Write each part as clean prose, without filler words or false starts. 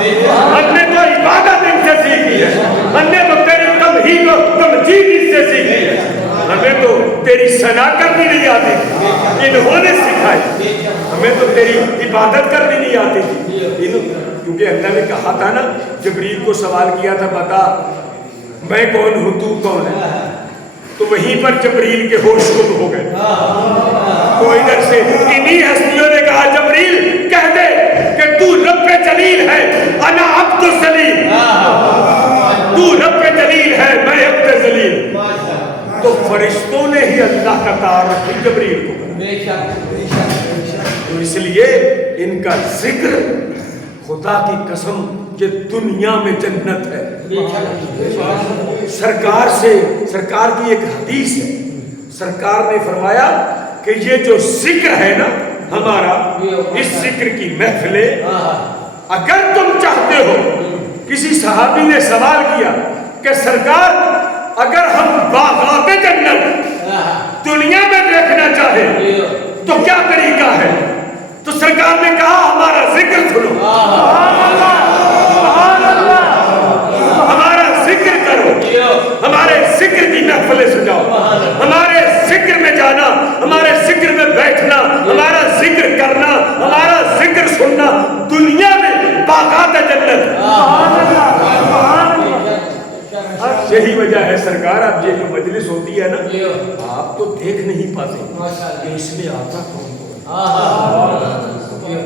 ہم نے تو عبادت ان سے سیکھی ہے، ہم نے تو تیری تمہید و تمجید ان سے سیکھی ہے، ہمیں تو تیری ثنا کرنی نہیں آتی تھی، انہوں نے سکھائی، ہمیں تو تیری عبادت کرنی نہیں آتی تھی، کیونکہ اللہ نے کہا تھا نا، جبریل کو سوال کیا تھا بتا میں کون ہوں تو کون ہے، تو وہیں پر جبریل کے ہوش گم ہو گئے، تو ادھر سے انہی ہستیوں نے کہا جبریل کہہ دے کہ تو رب جلیل ہے، انا عبد الذلیل، تو رب جلیل ہے میں عبد ذلیل، تو فرشتوں نے ہی اللہ کا تعارف جبریل کو کرا، تو اس لیے ان کا ذکر خدا کی قسم یہ دنیا میں جنت ہے۔ سرکار کی ایک حدیث ہے، سرکار نے فرمایا کہ یہ جو ذکر ہے نا ہمارا، اس ذکر کی محفلیں اگر تم چاہتے ہو، کسی صحابی نے سوال کیا کہ سرکار اگر ہم باغات جنت دنیا میں دیکھنا چاہیں تو کیا طریقہ ہے، تو سرکار نے کہا ہمارا ذکر سنو، ہمارا ذکر کرو، ہمارے ذکر کی محفلیں سجاؤ، ہمارے ذکر میں جانا، ہمارے ذکر میں بیٹھنا، ہمارا ذکر کرنا، ہمارا ذکر سننا، دنیا میں باغات جنت۔ یہی وجہ ہے سرکار اب یہ جو مجلس ہوتی ہے نا آپ تو دیکھ نہیں پاتے کہ اس میں آتا کون کون،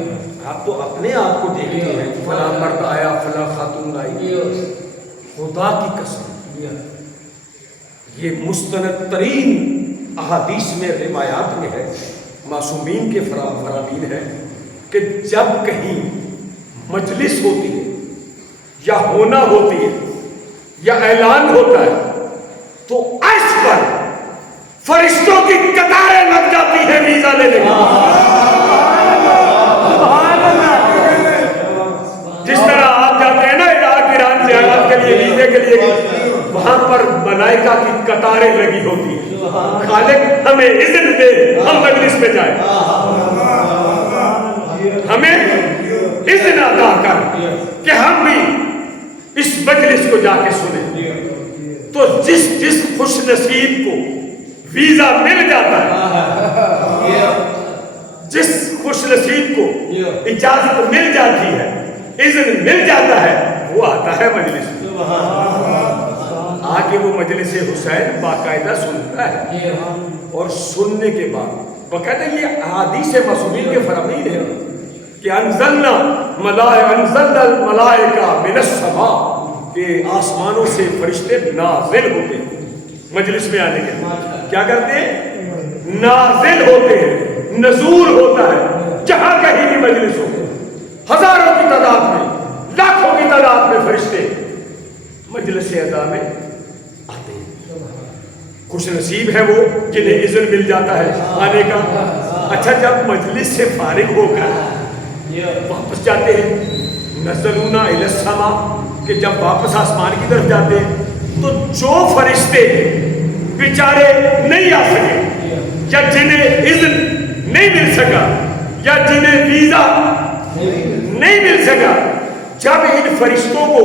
آپ تو اپنے آپ کو دیکھتے ہیں فلاں مرد آیا فلاں خاتون آئی، خدا کی قسم یہ مستند ترین احادیث میں روایات میں ہے، معصومین کے فرامین ہے کہ جب کہیں مجلس ہوتی ہے یا ہونا ہوتی ہے یا اعلان ہوتا ہے تو عرش پر فرشتوں کی قطاریں لگ جاتی ہیں ویزا لینے کے، جس طرح آپ جاتے ہیں نا عراق ایران زیارت کے لیے ویزے کے لیے، وہاں پر ملائکہ کی قطاریں لگی ہوتی ہیں، خالق ہمیں اذن دے ہم مجلس میں جائیں، ہمیں اذن عطا کر کہ ہم بھی اس مجلس کو جا کے سنیں، تو جس خوش نصیب کو ویزا مل جاتا ہے، جس خوش نصیب کو اجازت مل جاتی ہے، اذن مل جاتا ہے، وہ آتا ہے مجلس میں، آگے وہ مجلس حسین باقاعدہ سنتا ہے، اور سننے کے بعد باقاعدہ یہ احادیث معصومین کے فرامین ہے کہ انزلنا الملائکہ من السماء، کہ آسمانوں سے فرشتے نازل ہوتے ہیں مجلس میں آنے کے لیے، کیا کرتے ہیں نازل ہوتے ہیں، نزول ہوتا ہے، جہاں کہیں بھی مجلس ہو، ہزاروں کی تعداد میں لاکھوں کی تعداد میں فرشتے مجلس ادا میں آتے ہیں، خوش نصیب ہے وہ جنہیں اذن مل جاتا ہے آنے کا۔ اچھا جب مجلس سے فارغ ہو کر واپس جاتے ہیں، نزلونا الی السماء، کہ جب واپس آسمان کی طرف جاتے ہیں تو جو فرشتے بیچارے نہیں آ سکے یا جنہیں اذن نہیں مل سکا یا جنہیں ویزا نہیں مل سکا، جب ان فرشتوں کو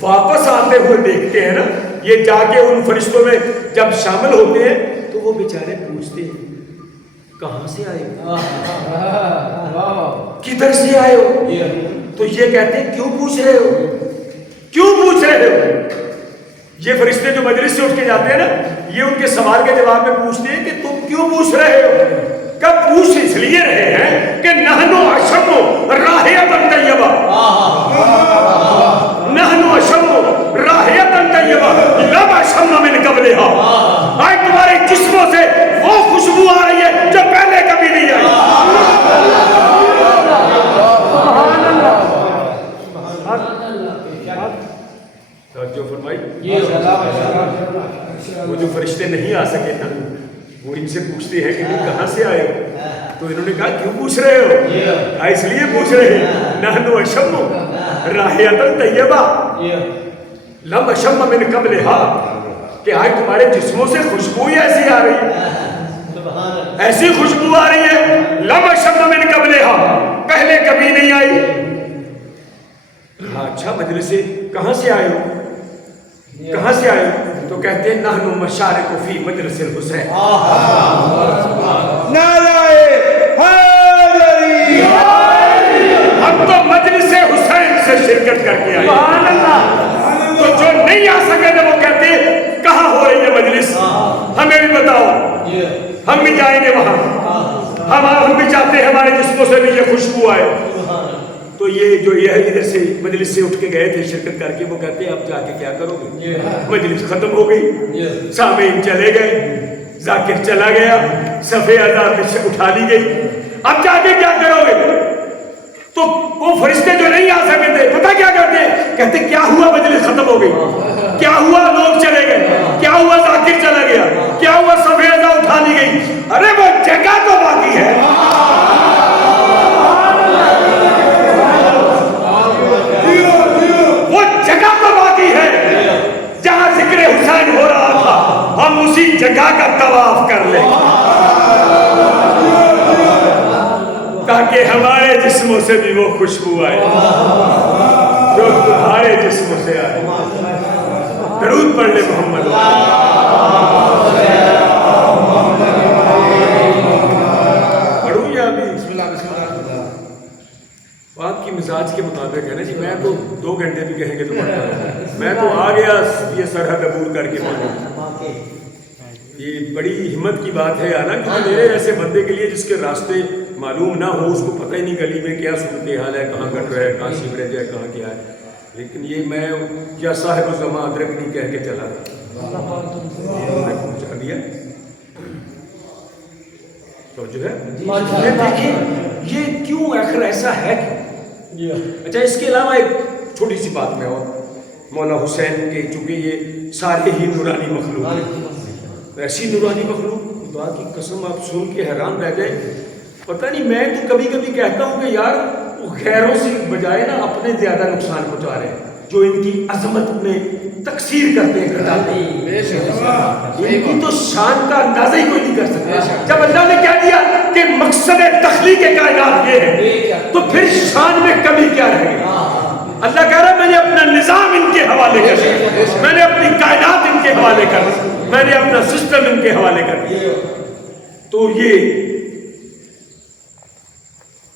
واپس آتے ہوئے دیکھتے ہیں نا، یہ جا کے ان فرشتوں میں جب شامل ہوتے ہیں تو وہ بیچارے پوچھتے ہیں کہاں سے آئے ہو، کدھر سے آئے ہو، تو یہ کہتے ہیں کیوں پوچھ رہے ہو، کیوں پوچھ رہے ہو، یہ فرشتے جو مجلس سے اٹھ کے جاتے ہیں نا یہ ان کے سوال کے جواب میں پوچھتے ہیں کہ تم کیوں پوچھ رہے ہو، کب پوچھ اس لیے رہے ہیں کہ نحنو اشم راحیۃ طیبہ، نحنو اشم راحیۃ طیبہ لم اشم من قبلها، آج تمہارے جسموں سے وہ خوشبو آ رہی ہے جو پہلے کبھی نہیں آئی۔ جو فرمائی وہ جو فرشتے نہیں آ سکے نا وہ ان سے پوچھتے ہیں کہ تم کہاں سے آئے ہو، تو انہوں نے کہا کیوں پوچھ رہے ہو، اس لیے پوچھ رہے ہیں نحن اشم راحیۃ طیبہ لم اشم من قبلها، کہ آج تمہارے جسموں سے خوشبو ہی ایسی آ رہی ہے، ایسی خوشبو آ رہی ہے لم اشم من قبلها، پہلے کبھی نہیں آئی۔ کہا اچھا مجلس سے کہاں سے آئے ہو؟ کہاں سے آئے ہو؟ تو کہتے ہیں نحن مشارق فی مجلس الحسین. ہم تو مجلس حسین سے شرکت کر کے آئے. تو جو نہیں آ سکے تھے وہ کہتے ہیں کہاں ہو رہی ہے مجلس، ہمیں بھی بتاؤ، ہم بھی جائیں گے وہاں. ہم بھی چاہتے ہیں ہمارے جسموں سے بھی یہ خوشبو آئے. تو یہ ادھر سے مجلس سے اٹھ کے گئے تھے شرکت کر کے، وہ کہتے ہیں اب جا کے کیا کرو گے؟ مجلس ختم ہو گئی، سامعین چلے گئے، ذاکر چلا گیا، صفحے آزاد سے اٹھا لی گئی، اب جا کے کیا کرو گے؟ تو وہ فرشتے جو نہیں آ سکے تھے پتہ کیا کرتے ہیں؟ کہتے کیا ہوا مجلس ختم ہو گئی، کیا ہوا لوگ چلے گئے، کیا ہوا ذاکر چلا گیا، کیا ہوا صفحے آزاد اٹھا لی گئی، ارے وہ جگہ تو باقی ہے. وہ جگہ تو باقی ہے جہاں ذکر حسین ہو رہا تھا، ہم اسی جگہ کا طواف کر لیں تاکہ ہمارے جسموں سے بھی وہ خوشبو آئے جو تمہارے جسموں سے آئے. درود پڑھ لے محمد. پڑھوں یا ابھی؟ آپ کی مزاج کے مطابق ہے نا جی. میں تو 2 گھنٹے بھی کہیں گے تو پڑھتا ہوں. میں تو آ گیا یہ سرحد عبور کر کے پڑھوں. یہ بڑی ہمت کی بات ہے آنا، کیونکہ میرے ایسے بندے کے لیے جس کے راستے معلوم نہ ہو، اس کو پتہ ہی نہیں گلی میں کیا صورتحال ہے، کہاں گٹر ہے، کہاں سیوریج ہے، کہاں کیا ہے. لیکن یہ میں کیا صاحب الزمان ادرک نہیں کہہ کے چلا پہنچا دیا. تو جو ہے یہ دیکھیں یہ کیوں آخر ایسا ہے کیوں. اچھا اس کے علاوہ ایک چھوٹی سی بات میں اور مولا حسین کے، چونکہ یہ سارے ہی نورانی مخلوق ہیں، ایسی نورانی مخلوق، خدا کی قسم آپ سن کے حیران رہ گئے. پتہ نہیں میں تو کبھی کبھی کہتا ہوں کہ یار غیروں سے بجائے نا اپنے زیادہ نقصان پہنچا رہے ہیں جو ان کی عظمت میں تقصیر کرتے ہیں، گھٹاتے ہیں. ان کی تو شان کا اندازہ ہی کوئی نہیں کر سکتا. جب اللہ نے کہہ دیا کہ مقصد تخلیق کائنات یہ ہے تو پھر شان میں کمی کیا رہ گئی؟ اللہ کہہ رہا ہے میں نے اپنا نظام ان کے حوالے کر دیا، میں نے اپنی کائنات ان کے حوالے کر دی، میں نے اپنا سسٹم ان کے حوالے کر دیا. تو یہ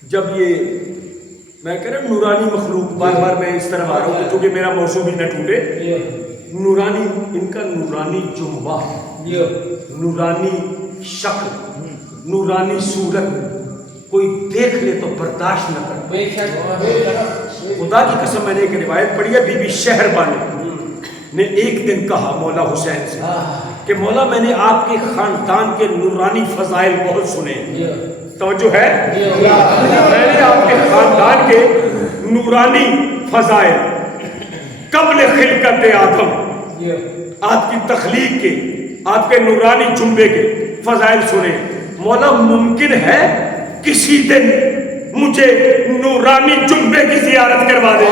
جب یہ میں کہہ رہا ہوں نورانی مخلوق، بار بار میں اس طرح آ رہا ہوں کیونکہ میرا موضوع بھی نہ ٹوٹے. نورانی، ان کا نورانی جمبہ، نورانی شکل، نورانی صورت کوئی دیکھ لے تو برداشت نہ کرے. خدا کی قسم میں نے ایک روایت پڑھی ہے، بی بی شہر بانو نے ایک دن کہا مولا حسین سے کہ مولا میں نے آپ کے خاندان کے نورانی فضائل بہت سنے. توجہ ہے، میں نے آپ کے خاندان کے نورانی فضائل قبل خلقت آدم، آپ کی تخلیق کے، آپ کے نورانی جنبے کے فضائل سنے. مولا ممکن ہے کسی دن مجھے نورانی جنبے کی زیارت کروا دے.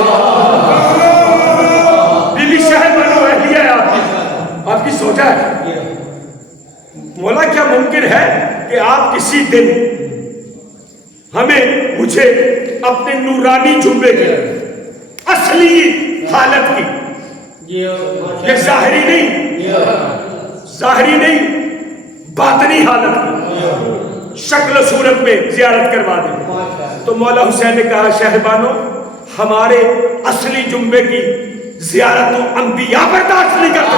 بی بی شہر بنو اہلیہ آپ کی سوچا ہے. مولا کیا ممکن ہے کہ آپ کسی دن مجھے اپنے نورانی جنبے کی اصلی حالت کی، یہ ظاہری نہیں باطنی حالت کی شکل و صورت میں زیارت کروا دیں. تو مولا حسین نے کہا شہبانو ہمارے اصلی جنبے کی زیارت تو انبیاء برداشت نہیں کرتے.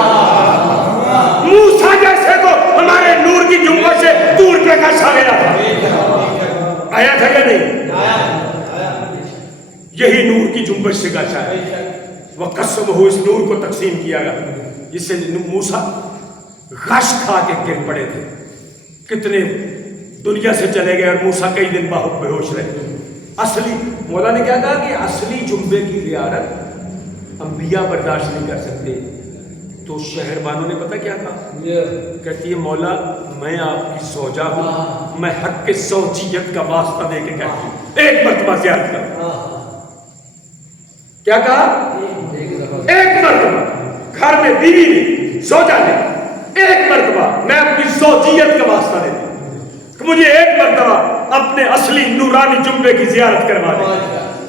موسیٰ جیسے تو ہمارے نور کی جنبے سے دور پہ کشا گیا تھا، آیا تھا یا نہیں؟ یہی نور کی جنبش سے گاچا ہے. وقسم ہو اس نور کو تقسیم کیا گیا جس سے موسیٰ غش کھا کے گر پڑے تھے. کتنے دنیا سے چلے گئے اور موسیٰ کئی دن بے ہوش رہے. اصلی مولا نے کیا کہا کہ اصلی جنبے کی زیارت انبیاء برداشت نہیں کر سکتے. تو شہر بانو نے پتہ کیا کہا؟ کہتی ہے مولا میں آپ کی زوجہ ہوں، میں حق کے زوجیت کا واسطہ دے کے کہتی ہوں ایک مرتبہ زیارت کر. کیا کہا؟ ایک مرتبہ گھر میں بیوی نے، زوجہ نے ایک مرتبہ میں اپنی زوجیت کا واسطہ دیتی ہوں کہ مجھے ایک مرتبہ اپنے اصلی نورانی جنبے کی زیارت کروا دے.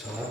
7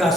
10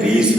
20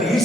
20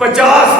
50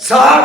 60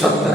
70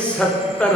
70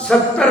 70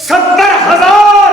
70,000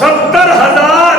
70,000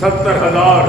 70,000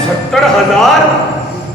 70,000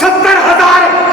70,000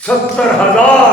70,000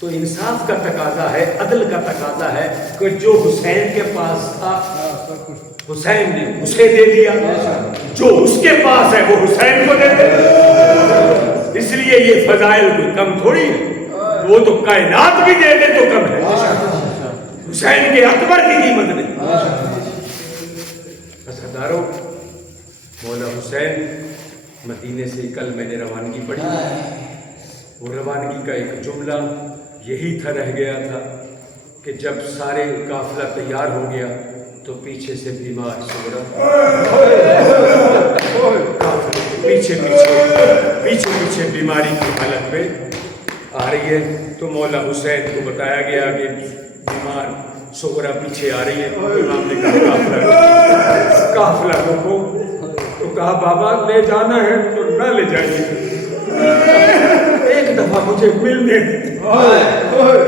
تو انصاف کا تقاضا ہے، عدل کا تقاضا ہے کہ جو حسین کے پاس تھا حسین نے اسے دے دیا، جو اس کے پاس ہے وہ حسین کو دے دے۔ اس لیے یہ فضائل کوئی کم تھوڑی ہے، وہ تو کائنات بھی دے دے تو کم ہے، حسین کے اکبر کی قیمت نہیں۔ عزیزانو، مولا حسین مدینے سے کل میں نے روانگی پڑھی، وہ روانگی کا ایک جملہ یہی تھا، رہ گیا تھا کہ جب سارے قافلہ تیار ہو گیا تو پیچھے سے بیمار سغرا پیچھے بیماری کی حالت میں آ رہی ہے، تو مولا حسین کو بتایا گیا کہ بیمار سغرا پیچھے آ رہی ہے۔ امام نے کہا قافلہ کو تو کہا بابا لے جانا ہے تو نہ لے جائیے، ایک دفعہ مجھے ملنے،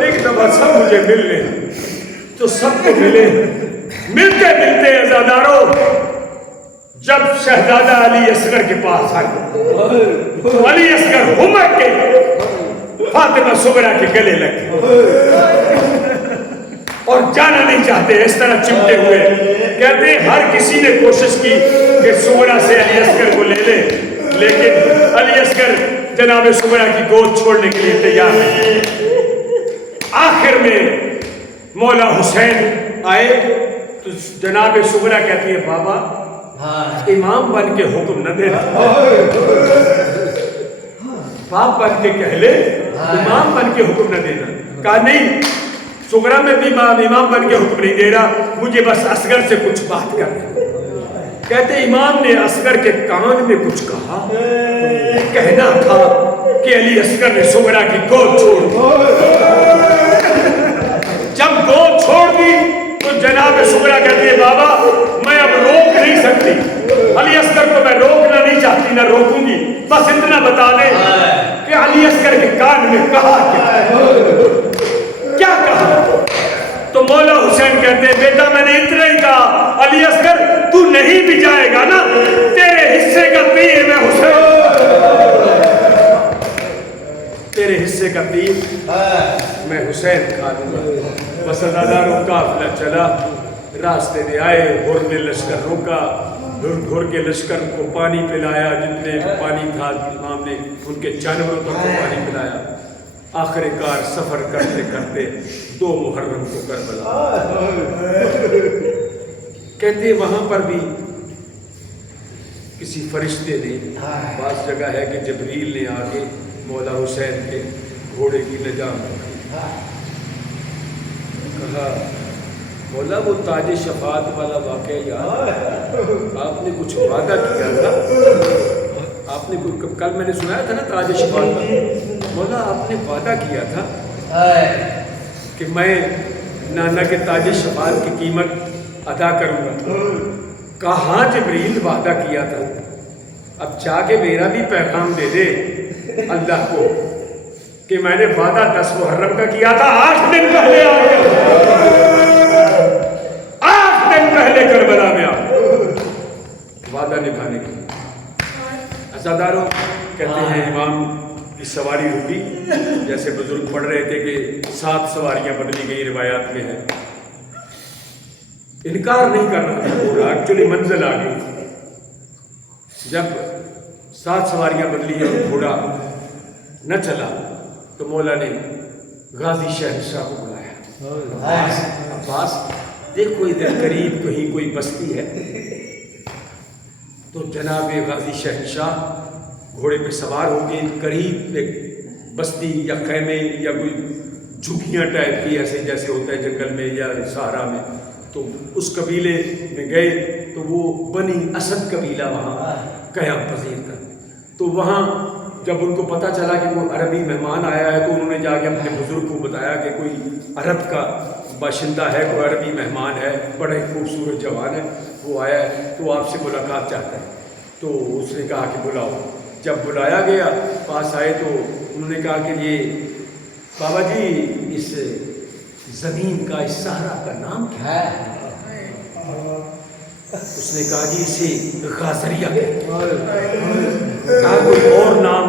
ایک دفعہ سب مجھے ملنے، تو سب کو ملے۔ ملتے ملتے عزادارو جب شہزادہ علی اصغر کے پاس آئے تو علی اصغر ہمک کے فاطمہ صغرا کے گلے لگے اور جانا نہیں چاہتے، اس طرح چمٹے ہوئے کہتے ہیں ہر کسی نے کوشش کی کہ صغرا سے علی اصغر کو لے لے، لیکن علی اصغر جناب صغرا کی گود چھوڑنے کے لیے تیار نہیں۔ آخر میں مولا حسین آئے تو جناب صغرا کہتی ہے بابا امام بن کے حکم نہ دینا، باپ بن کے کہہ لے، امام بن کے حکم نہ دینا۔ کہا نہیں صغرا میں بھی امام بن کے حکم نہیں دے رہا، مجھے بس اصغر سے کچھ بات کرنا۔ کہتے امام نے اصغر کے کان میں کچھ کہا، کہنا تھا کہ علی اصغر نے صغرا کی گود چھوڑ دی۔ جب گود چھوڑ دی تو جناب صغرا کہتی ہے بابا میں اب روک نہیں سکتی، علی اصغر کو میں روکنا نہیں چاہتی، نہ روکوں گی، بس اتنا بتا دے کہ علی اصغر کے کان میں کہا کیا کہا؟ تو مولا حسین کہتے ہیں بیٹا میں نے اتنا ہی کہا علی اصغر تو نہیں بھی جائے گا نا، تیرے حصے کا تیر میں حسین، تیرے حصے کا تیر میں حسین کھا دوں گا۔ بس عزاداروں قافلہ چلا، راستے میں آئے، گھر نے لشکر روکا، گھر کے لشکر کو پانی پلایا، جتنے پانی تھا امام نے ان کے جانوروں کو پانی پلایا۔ آخر کار سفر کرتے کرتے 2 محرم کو کربلا کہتے وہاں پر بھی کسی فرشتے نے، بعض جگہ ہے کہ جبریل نے آ کے مولا حسین کے گھوڑے کی لجام رکھی، کہا مولا وہ تاج شفاعت والا واقعہ یاد ہے؟ آپ نے کچھ وعدہ کیا تھا، آپ نے کل میں نے سنایا تھا نا تاج شفاعت کا، مولا آپ نے وعدہ کیا تھا کہ میں نانا کے تاج شفاعت کی قیمت ادا کروں گا۔ کہاں جبریل وعدہ کیا تھا، اب جا کے میرا بھی پیغام دے دے اللہ کو کہ میں نے وعدہ 10 محرم کا کیا تھا، 8 دن پہلے آ گیا، 8 دن پہلے کربلا میں آ وعدہ نبھانے کی۔ عزاداروں کہتے ہیں امام کی سواری ہوئی، جیسے بزرگ پڑھ رہے تھے کہ 7 سواریاں بدلی گئی، روایات میں ہے، انکار نہیں کر رہا تھا پورا، ایکچولی منزل آ گئی۔ جب 7 سواریاں بدلی اور گھوڑا نہ چلا تو مولا نے غازی شہنشاہ کو بلایا، عباس دیکھو ادھر قریب کہیں کوئی بستی ہے۔ تو جناب غازی شہنشاہ گھوڑے پہ سوار ہو کے قریب ایک بستی یا خیمے یا کوئی جھگیاں ٹائپ کی ایسے جیسے ہوتا ہے جنگل میں یا صحرا میں، تو اس قبیلے میں گئے تو وہ بنی اسد قبیلہ وہاں قیام پذیر تھا۔ تو وہاں جب ان کو پتہ چلا کہ وہ عربی مہمان آیا ہے تو انہوں نے جا کے اپنے بزرگ کو بتایا کہ کوئی عرب کا باشندہ ہے، کوئی عربی مہمان ہے، بڑے خوبصورت جوان ہے، وہ آیا ہے تو آپ سے ملاقات چاہتا ہے۔ تو اس نے کہا کہ بلاؤ۔ جب بلایا گیا پاس آئے تو انہوں نے کہا کہ یہ بابا جی اس زمین کا، اس صحرا کا نام کیا ہے؟ اس نے کہا جی اسے غازریہ کہتے ہیں۔ کہا کوئی اور نام؟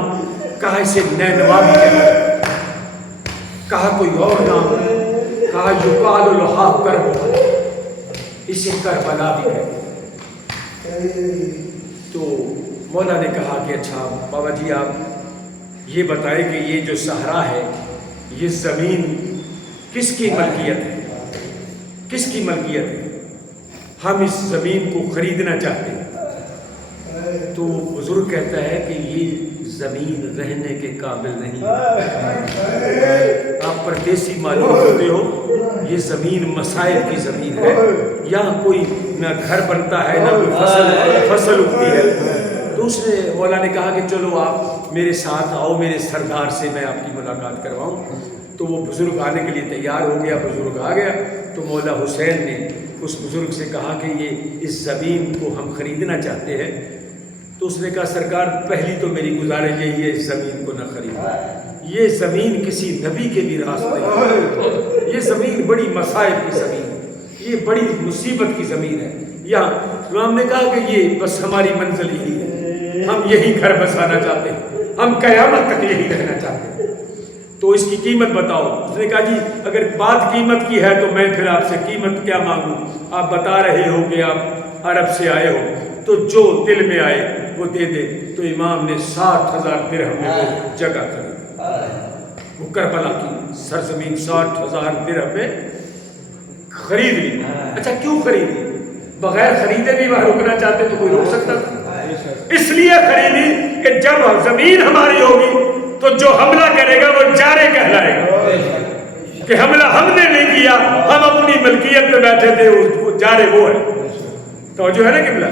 کہا اسے نینوا بھی کہتے ہیں۔ کہا کوئی اور نام ہے، کہا یقال لہا کربلا، اسے کربلا بھی کہتے ہیں۔ تو مولا نے کہا کہ اچھا بابا جی آپ یہ بتائیں کہ یہ جو صحرا ہے یہ زمین کس کی ملکیت ہے، کس کی ملکیت ہے؟ ہم اس زمین کو خریدنا چاہتے ہیں۔ تو بزرگ کہتا ہے کہ یہ زمین رہنے کے قابل نہیں، آپ پردیسی معلوم ہوتے ہو، یہ زمین مسائل کی زمین ہے، یہاں کوئی نہ گھر بنتا ہے نہ کوئی فصل اگتی ہے۔ تو اس نے مولا نے کہا کہ چلو آپ میرے ساتھ آؤ، میرے سردار سے میں آپ کی ملاقات کرواؤں۔ تو وہ بزرگ آنے کے لیے تیار ہو گیا، بزرگ آ گیا۔ تو مولا حسین نے اس بزرگ سے کہا کہ یہ اس زمین کو ہم خریدنا چاہتے ہیں۔ تو اس نے کہا سرکار پہلی تو میری گزارش یہی ہے اس زمین کو نہ خریدنا، یہ زمین کسی نبی کے لیے راستہ نہیں، یہ زمین بڑی مسائل کی زمین ہے، یہ بڑی مصیبت کی زمین ہے۔ یہاں امام نے کہا کہ یہ بس ہماری منزل یہی ہے، ہم یہی گھر بسانا چاہتے ہیں، ہم قیامت تک یہی رہنا چاہتے ہیں، تو اس کی قیمت بتاؤ۔ اس نے کہا جی اگر بات قیمت کی ہے تو میں پھر آپ سے قیمت کیا مانگوں، آپ بتا رہے ہو کہ آپ عرب سے آئے ہو، تو جو دل میں آئے وہ دے دے۔ تو امام نے 60,000 درہم میں وہ جگہ خریدی، وہ کربلا کی سرزمین 60,000 درہم میں خرید لی۔ اچھا کیوں خریدی؟ بغیر خریدے بھی وہاں رکنا چاہتے تو کوئی روک سکتا تھا؟ اس لیے خریدی کہ جب زمین ہماری ہوگی تو جو حملہ کرے گا وہ جارے کہلائے گا، کہ حملہ ہم نے نہیں کیا، ہم اپنی ملکیت میں بیٹھے تھے، وہ جارے وہ ہے۔ تو جو ہے نا قبلہ،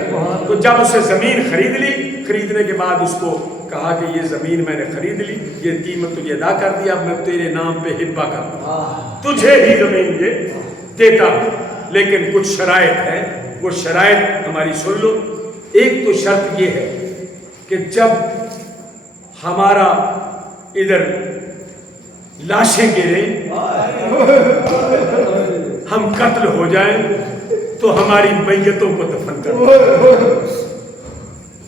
تو جب اسے زمین خرید لی، خریدنے کے بعد اس کو کہا کہ یہ زمین میں نے خرید لی، یہ قیمت تجھے ادا کر دیا، اب میں تیرے نام پہ ہبہ کرتا ہوں، تجھے ہی زمین یہ دیتا ہوں، لیکن کچھ شرائط ہیں، وہ شرائط ہماری سن لو۔ ایک تو شرط یہ ہے کہ جب ہمارا ادھر لاشیں گریں، ہم قتل ہو جائیں تو ہماری میتوں کو دفن کر دیں۔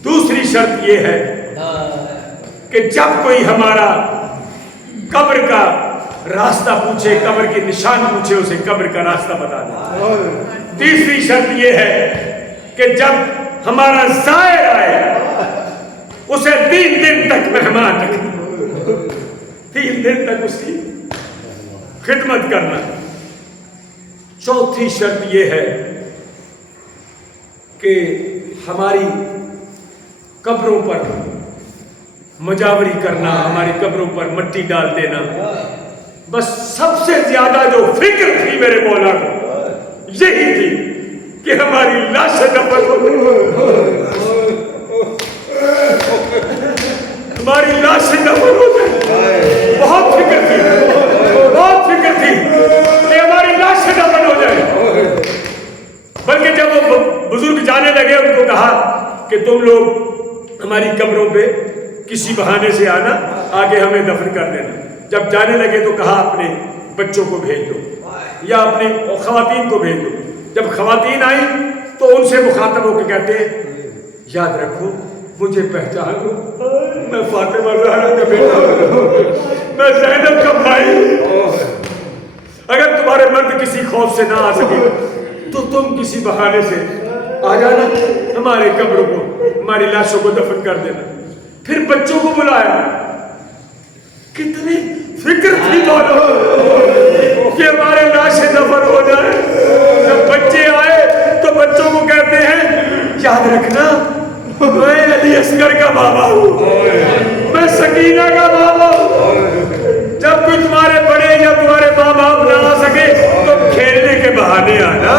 دوسری شرط یہ ہے کہ جب کوئی ہمارا قبر کا راستہ پوچھے، قبر کے نشان پوچھے، اسے قبر کا راستہ بتا دیں۔ تیسری شرط یہ ہے کہ جب ہمارا زائر آئے اسے 3 دن تک مہمان رکھنا، 3 دن تک اس کی خدمت کرنا۔ چوتھی شرط یہ ہے کہ ہماری قبروں پر مجاوری کرنا، ہماری قبروں پر مٹی ڈال دینا۔ بس سب سے زیادہ جو فکر تھی میرے مولا کو یہی تھی کہ ہماری لاشیں دفن ہو گئی، ہماری لاشیں دفن ہو گئی۔ بہت فکر تھی، بہت فکر تھی کہ ہماری لاشیں دفن ہو جائیں۔ بلکہ جب وہ بزرگ جانے لگے ان کو کہا کہ تم لوگ ہماری قبروں پہ کسی بہانے سے آنا، آگے ہمیں دفن کر دینا۔ جب جانے لگے تو کہا اپنے بچوں کو بھیج دو یا اپنی خواتین کو بھیج دو۔ جب خواتین آئیں تو ان سے مخاطب ہو کے کہتے ہیں یاد رکھو مجھے پہچان لو، میں فاطمہ زہرا کا بیٹا ہوں، میں زینب کا بھائی۔ اگر تمہارے مرد کسی خوف سے نہ آ سکے تو تم کسی بہانے سے آ جانا، ہمارے قبروں کو، ہماری لاشوں کو دفن کر دینا۔ پھر بچوں کو بلایا، کتنی فکر تھی مولا کہ ہمارے لاشیں دفن ہو جائیں۔ جب بچے آئے تو بچوں کو کہتے ہیں یاد رکھنا میں علی اصغر کا بابا ہوں، میں سکینہ کا بابا ہوں۔ جب کوئی تمہارے بڑے یا تمہارے ماں باپ نہ آ سکے تو کھیلنے کے بہانے آنا،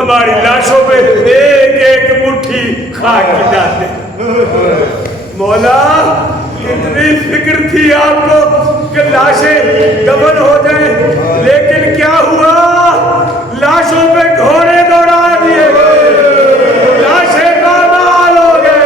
ہماری لاشوں پہ ایک ایک مٹھی خاک کی ڈالتے۔ مولا کتنی فکر تھی آپ کو کہ لاشیں دفن ہو جائیں، لیکن کیا ہوا؟ لاشوں پہ گھوڑے دوڑا دیے گئے، لاشیں پامال ہو گئے۔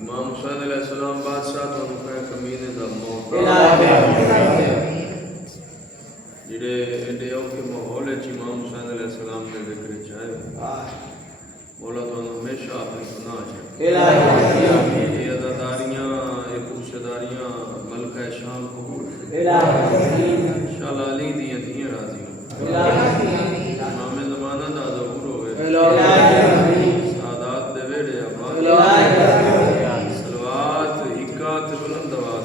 امام حسین علیہ السلام بادشاہ تو ان کا کمین شالا علی دیاں دیاں راضی امام زمانہ دا ظہور ہوئے سعادات دے ویڑے آباد صلوات حکات بلند آواز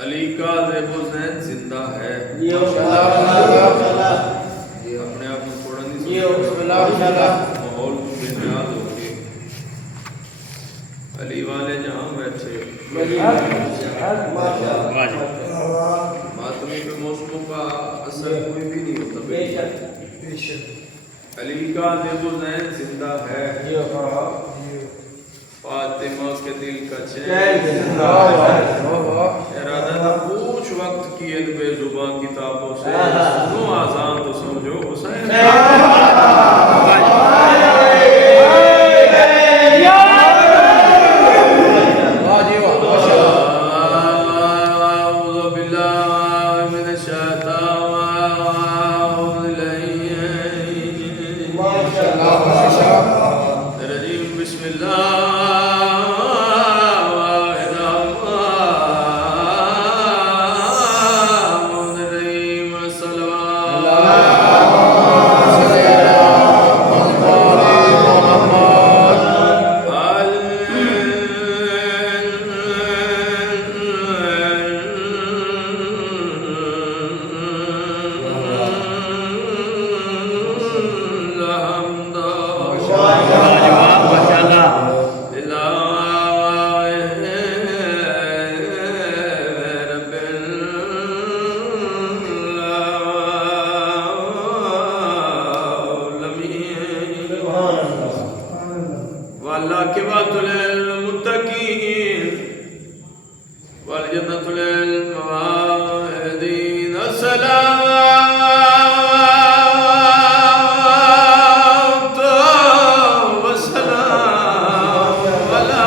علی کا زیب و زین زندہ ہے اپنے آپ کو تھوڑا نہیں سمجھا ماحول کو بے نیاز ہو کے علی والے جہاں بیٹھے ماتمی پہ موسموں کا اثر کوئی بھی نہیں ہوتا علی کا زیب و زین زندہ ہے فاطمہ کے دل کا چین ارادہ تھا پوچھ وقت کی ان بے زبان کتابوں سے سنو آزان تو سمجھو حسین اعوذ باللہ من الشیطان الرجیم بسم اللہ والعاقبۃ للمتقین والجنۃ للموحدین الصلاۃ والسلام علی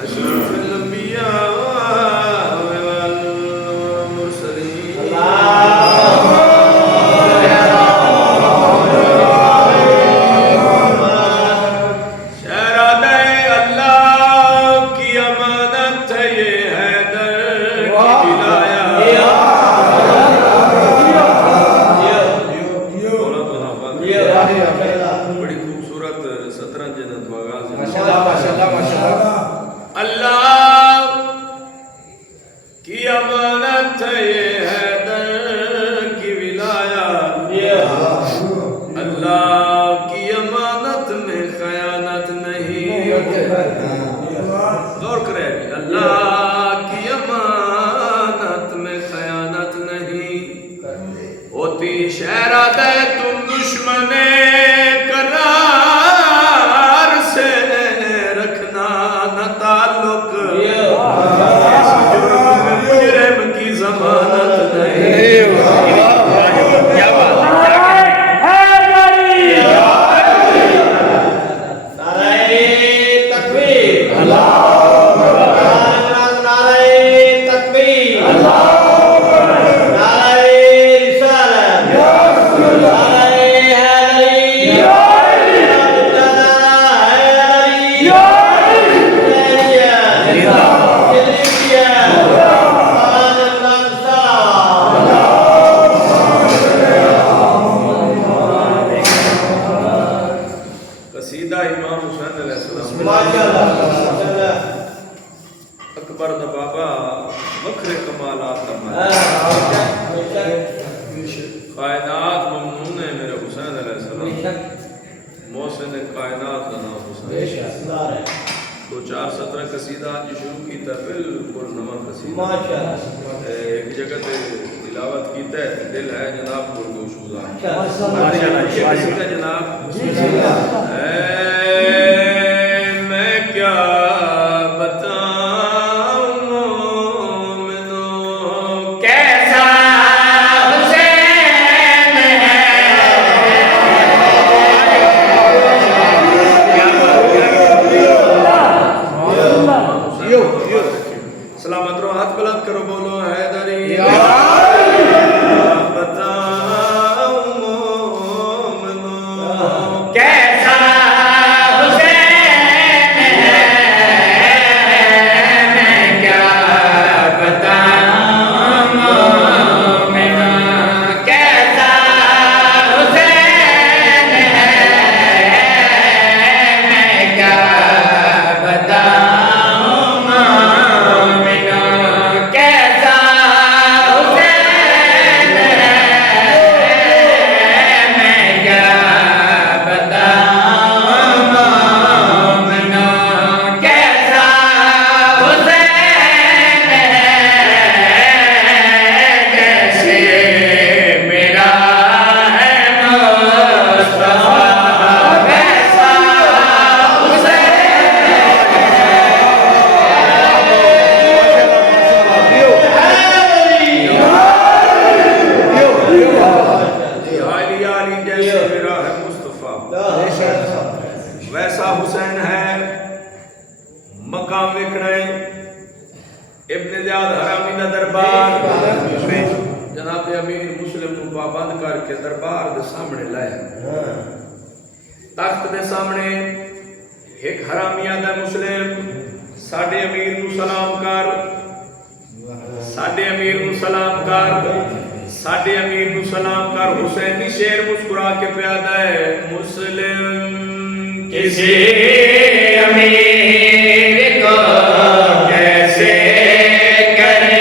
اشرف الانبیاء والمرسلین بڑی خوبصورت سترنج جنت واغاز اللہ کی امانت ہے یہ حیدر کی ولایت اللہ کی امانت میں خیانت نہیں غور کرے اللہ کی امانت میں خیانت نہیں ہوتی شہرادہ تم دشمن قرار سے رکھنا نہ تعلق مجرم کی ضمانت نہیں کیا بات ہے نعرہ تکبیر اللہ امام حسین علیہ السلام اکبر دا بابا وکھرے کمالات کا کائنات ممنون ہے میرے حسین علیہ السلام محسن کائنات کا نام حسین 2-4-17 قصیدہ جو شروع کیتا بالکل نواں قصیدہ ایک جگہ تے تلاوت کیتا ہے دل ہے جناب پرگوشودہ ماشاءاللہ جناب میں کیا بتاؤں مومنوں کیسا حسین ہے سلامت رو ہاتھ بلند کرو بولو حیدری بتاؤں علی جیسے میرا ہے مصطفیٰ، ویسا حسین ہے مقام وکھڑے ابن زیاد حرامی دا دربار جناب امیر مسلم کو پابند کر کے دربار دے سامنے لائے، تخت دے سامنے ایک حرامیہ دا مسلم ساڈے امیر نو سلام کر، ساڈے امیر نو سلام کر، ساڈے امیر نو سلام کر۔ حسین دی شیر مسکرا کے پیادا ہے، مسلم کسی امیر کو کیسے کرے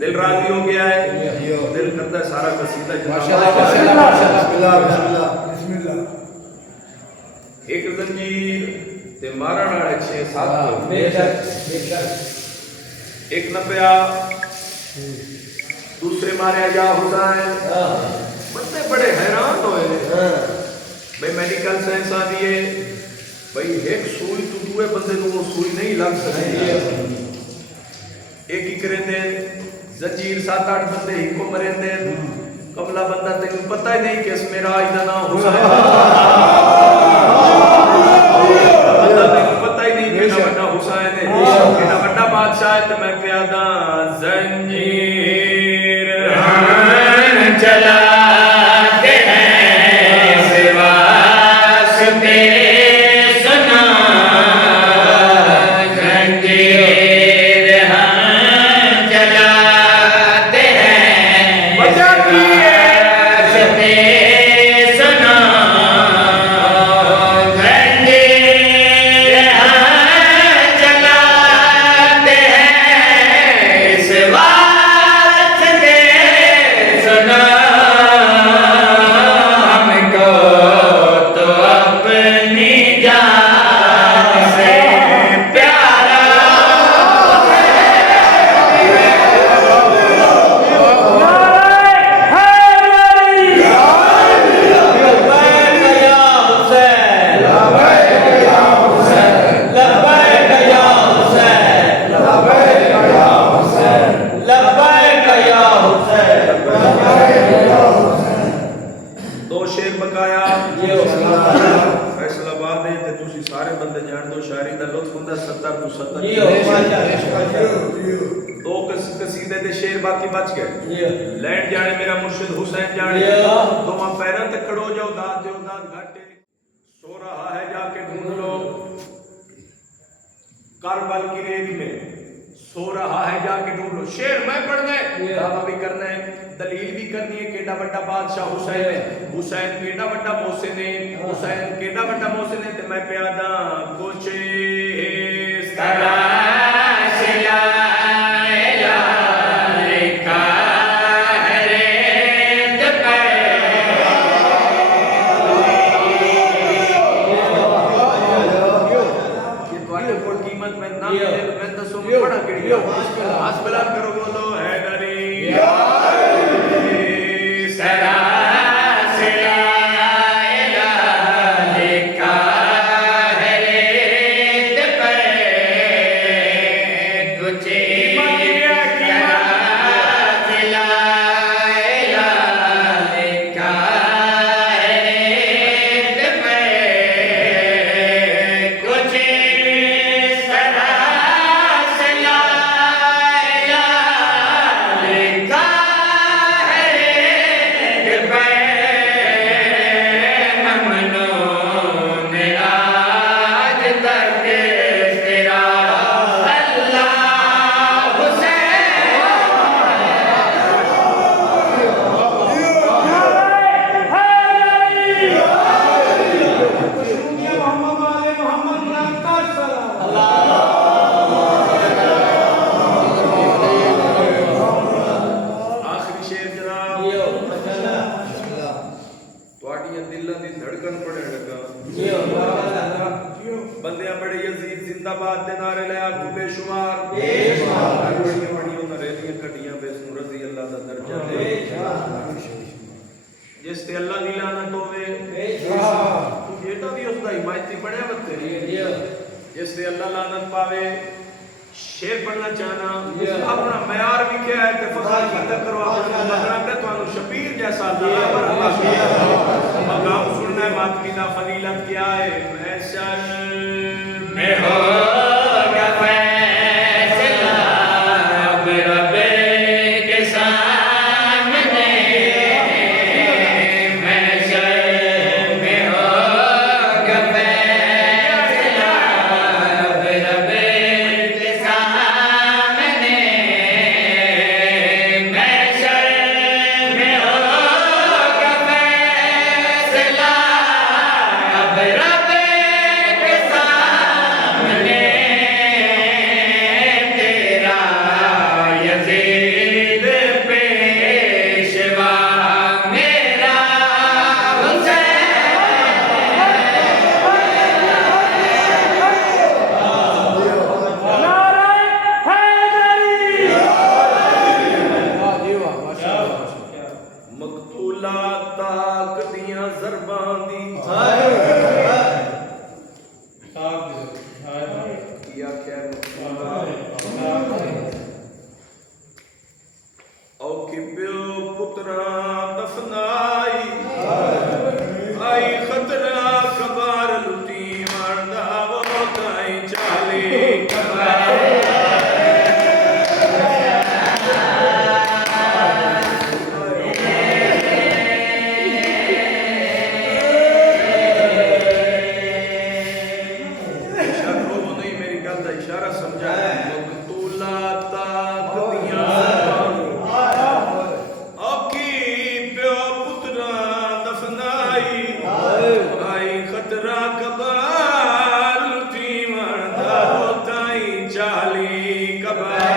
دل راضی ہو گیا ہے، دل کرتا ہے سارا قصیدہ ایک زنجیر تے مارن والے 6-7 ایک نپیا دوسرے مارے یا حسین، بندے بڑے حیران ہوئے بھئی میڈیکل سائنس آ دیئے بھئی ایک سوئی تو دوئے بندے کو وہ سوئی نہیں لگ سکتی، ایک ہی کریں دیں زنجیر 7-8 بندے ہی کو مریں دیں، قبلہ بندہ تک پتہ ہی نہیں کہ اس میرا آئیدہ نام حسین، بندہ تک پتہ ہی نہیں کہ بڑا حسین ہے، کہ بڑا بادشاہ ہے۔ تو میں پیادہ زنجیر ہم چلاتے ہیں سواستے سنا، زنجیر ہم چلاتے ہیں سواستے سنا، زنجیر ہم چلاتے ہیں سواستے سنا، ہم کو تو اپنی جان سے پیارا دو شیر بقایا فیصل آباد ہے تے تسی سارے بندے جان دو شاعری دا لطف ہوندا 70 تو 70 دو قصیدے دے شیر باقی بچ گئے، لینڈ جانے میرا مرشد حسین جانے، دوواں پیراں تے کھڑو جاؤ داد دیو داد گھاٹے، سو رہا ہے جا کے ڈھونڈ لو کربل کی ریت میں، سو رہا ہے جا کے ڈھونڈ لو۔ شیر میں پڑھنا ہے، دعویٰ بھی کرنا ہے، دلیل بھی کرنی ہے، کیڑا بڑا بادشاہ حسین ہے، حسین کیڑا بڑا محسن ہے، حسین کیڑا بڑا محسن ہے، تے میں پیادا کچھ اس طرح سے لا الہ لکھا ہے ریت پہ، یہ تواڈے کول قیمت میں نہ ملے میں دسوں بڑا کڑی آس بلاد کرو بولو ہے ڈری سے اللہ لعنت پاوے. شیر پڑھنا چاہنا اپنا معیار بھی کیا ہے کہ فخر کی کرو اپنا مدرہ پہ تو انو شبیر جیسا اللہ پر اللہ شبیر مقام سننا ہے ماتمی دا فضیلت کیا ہے. محشر میں ہوگا فیصلہ اب رب کے سامنے. محشر میں ہوگا فیصلہ اب رب کے سامنے. محشر میں ہوگا فیصلہ اب رب کے سامنے. تیرا یزید پیشوا میرا حسین. مقتولہ تاک دیاں ضرباں دی کیا کیا او کی پیو پترا دفنائی آئی خطرہ کبار لٹی ماردہ وہ تائی چالی کبار. اشارہ سمجھا مقتولہ تاک دیاں اب کی پیو پترا دفنائی آئی خطرہ کبار لٹی مردہ ہوتائی چالی کبار.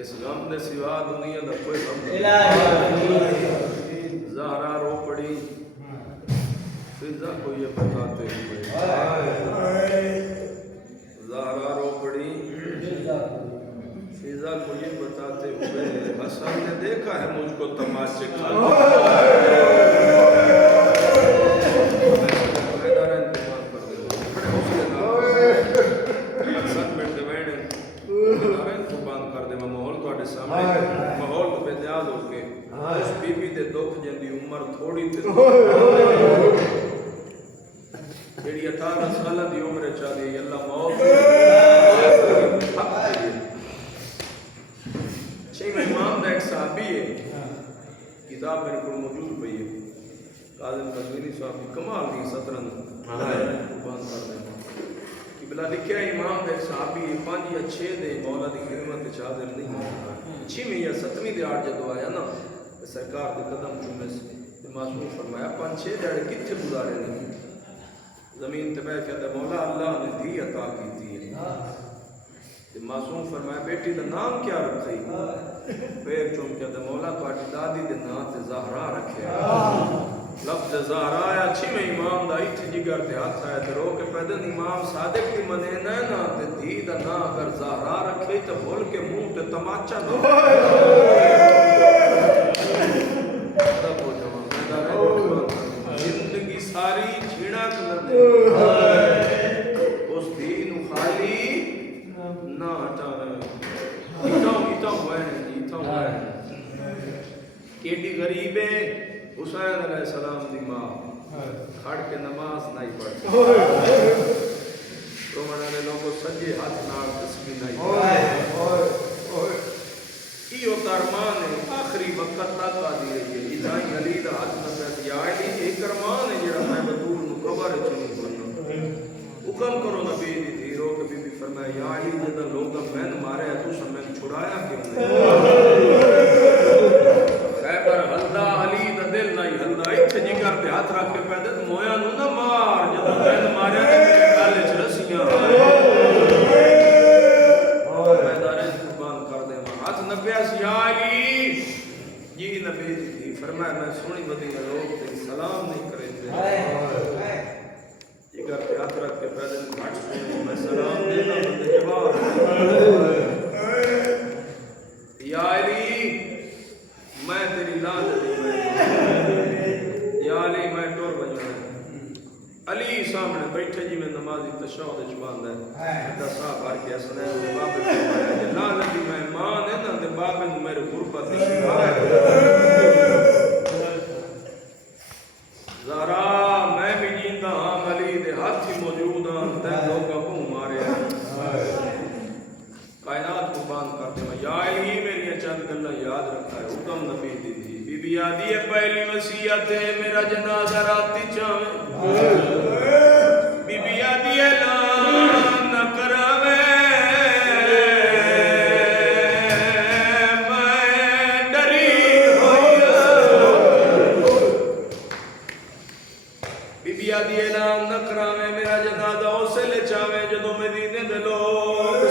اس غم نے سوا دنیا دا کوئی غم نہیں. زہرا رو پڑی فضا کو یہ بتاتے ہوئے. زہرا رو پڑی فضا کو یہ بتاتے ہوئے حسن نے دیکھا ہے مجھ کو تماچے ماحول تو بے دیاد ہو کے اس بی بی دے دکھ جن دی عمر تھوڑی تے جیڑی 18 سالہ دی عمر چاہیے اللہ موت حق دے. چھویں امام دا ایک صحابی ہے کتاب میرے کو موجود پئی ہے کاظم قزوینی صاحب کی کمال دی سطرن قربان کر دیں کہ بلا لکھیا امام دا ایک صحابی 5 یا 6 دے مولا دی خدمت چ حاضر نہیں. 6ویں یا 7ویں دی آڑ جدو آیا نا سرکار دے قدم چومے سے معصوم فرمایا 5-6 دیہڑے کتھے گزارے نہیں. زمین تے بیٹھ کے مولا اللہ نے دی عطا کیتی ہے. معصوم فرمایا بیٹی دا نام کیا رکھئی؟ پیر چوم کے مولا تہاڈی دادی دے نام تے زہرا رکھیا. لفظ زہرا آیا 6ویں امام دا ایتھے جگر تے ہاتھ آیا تے رو کے پیدن امام صادق دی منے نا تے دی دا نا اگر زہرا رکھے تے بھول کے منہ تے تماچا دو. زندگی ساری چھیڑا کر اس دین خالی نہ ہٹا رہے ایتا ہوئے کیڈی غریب ہے. حسین علیہ السلام دی ماں کھڑ کے نماز نہیں پڑھتی تو منانے لوگوں سجے ہاتھ نال تسبیح نہیں پڑھتی. ایو ترمان ہے آخری وقت تک آدھی رہی ہے. اتائی علی دا ہاتھ نہ یا علی ایک ارمان ہے جڑا میں بدور نو قبر چ نہیں بننا. حکم کرو نبی دی رو کہ بی بی فرمایا یا علی جدہ لوگ میں مارے تو سب میں چھڑایا کیوں نہیں خیبر ہلدا علی دا دل نہیں ہلدا اتھے جگر پہ ہاتھ رکھ کے پیدے تو مویا نو نہ مار جدہ میں مارے تو گالے چ رسیاں میں دارے قربان کر دے ہاتھ نبیہ سی یا علی یہ نبی تھی فرمایا میں سونی مدینہ لوگ تیری سلام نہیں کریں دے جگر پہ ہاتھ رکھ کے پیدے گھٹ سونی میں سلام دینا بندے جواب یا علی میں تیری لانت یا علی میں ٹور بجانا علی سامنے بیٹھے جی میں نمازی تشہد چباند ہے دسا بار کے اسنے باب فرمایا لعنت دی میں مان ہے نا تے باب میرے غربت دی زہرا میں بھی جیندا ہاں علی دے ہاتھ ہی موجود ہاں تے لوکاں کو ماریا کائنات قربان کر دے یا علی میری چند گلاں یاد رکھا ہے حکم نبی دی تھی بی بی آدی ہے پہلی وصیت ہے میرا جنازہ راتی چاویں بی بی آدی اعلان نہ کراویں میں ڈری ہویا بی بی آدی اعلان نہ کراویں میرا جنازہ اسے لے چاویں جدوں مدینے دے لوگ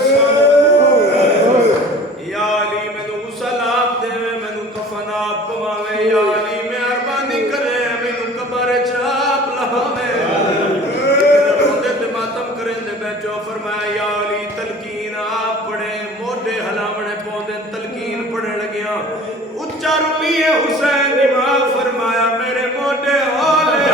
یا علی میں تو غسل آپ دے میں تو کفن آپ پواویں یا علی میں مہربانی کرے میں تو قبر چاپ لہاویں روندے تے ماتم کریں دے بیٹھو فرمایا یا علی تلقین آپ پڑھے موڈے ہلاونے پوندے تلقین پڑھنے لگیاں اچا رومی حسین دی ماں فرمایا میرے موڈے ہولے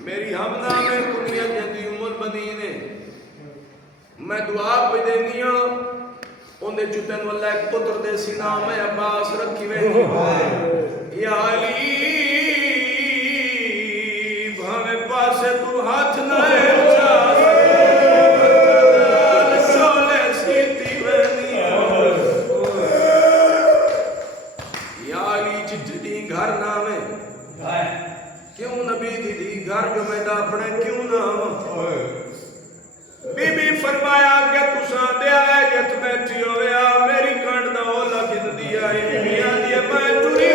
میری ہم نام کنیت جدی عمر مدینے میں دعا پہ دینی ہوں اندے چوتن واللہ ایک پتر دے سی نام ہے عباس رکھی وینی یا علی بھامے پاسے تو ہاتھ نہ شولے سیتی وینی یا علی چٹی گھر نامے کیوں نبی دی گھر جو میں دا اپنے کیوں نہ بی بی فرمایا کہ تساں دے آئے جت بیٹھی ہویا میری کنڈ دا اولا کد دیا بی بی آدھی میں ٹوری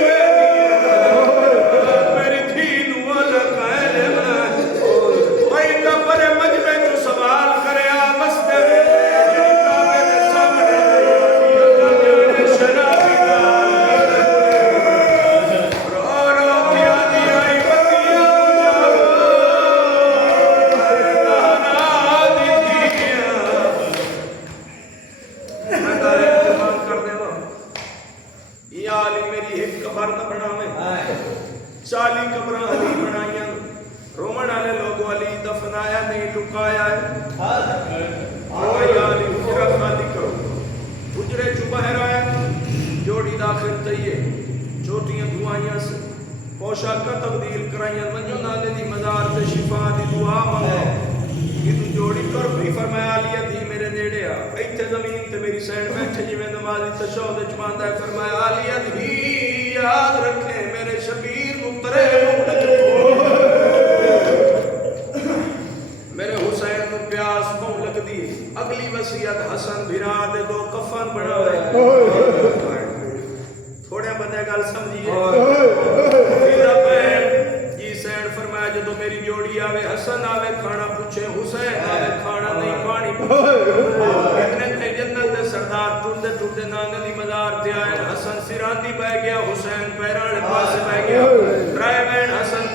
میری تھی نو اولا کائے لے وہی کا پرے مجمع تو سوال کرے مستے کعبے دے سامنے شرابی چالی قبرہ علی بنائیاں رومن آلے لوگوں علی دفنایا نہیں لکایا ہے آیا علی حجرہ خالی کرو حجرے چبہر آیا جوڑی داخل تیئے چھوٹیاں دعائیاں سے پوشاک کا تبدیل کرائیاں منجو نالے دی مزار تے شفا دی دعا مانگو یہ تو جوڑی کر بھی فرمایا علی دی میرے نیڑے آ ایتھے زمین تے میری سینڈ بیٹھے جی میں نمازی تشہد چماندہ ہے فرمایا علی دی یاد رکھیں میرے شبیر مطرے میرے حسین کو پیاس بہت لگ دی اگلی وصیت حسن بھرا دے دو کفن بڑھا رہے تھوڑے بندے گل سمجھیے جی سین فرمایا جدو میری جوڑی آوے حسن آوے کھانا پوچھے حسین آوے کھانا نہیں پانی پوچھے اتنے تے جنت دے سردار ٹوٹے ٹوٹے نانگلی مزار تے آئے حسن سراندی بہ گیا حسین پیرانے پاسے بہ گیا رائے بین حسن